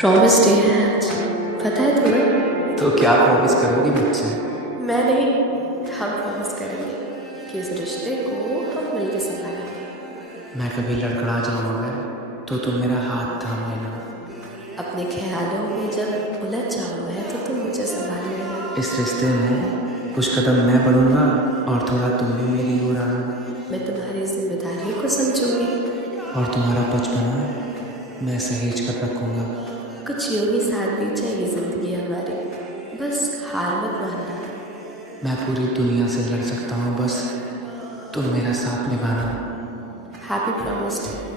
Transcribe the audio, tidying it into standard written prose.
Promise day है आज, पता है तुम्हें? तो क्या प्रॉमिस करोगी मुझसे? मैं नहीं, हम प्रॉमिस करेंगे कि इस रिश्ते को हम मिलकर संभालेंगे। मैं कभी लड़खड़ा जाऊँ अगर तो तुम मेरा हाथ थाम लेना। अपने ख्यालों में जब उलझ जाऊँ मैं तो तुम मुझे संभाल लेना। इस रिश्ते में कुछ कदम मैं बढ़ूँगा और थोड़ा तुम भी मेरी ओर आना। मैं तुम्हारी जिम्मेदारी को समझूंगी और तुम्हारा बचपना मैं सहेज कर रखूँगा। कुछ यूं ही साथ भी जाएगी जिंदगी हमारी, बस हार मत मानना। मैं पूरी दुनिया से लड़ सकता हूँ, बस तुम मेरा साथ निभाना। Happy promise day.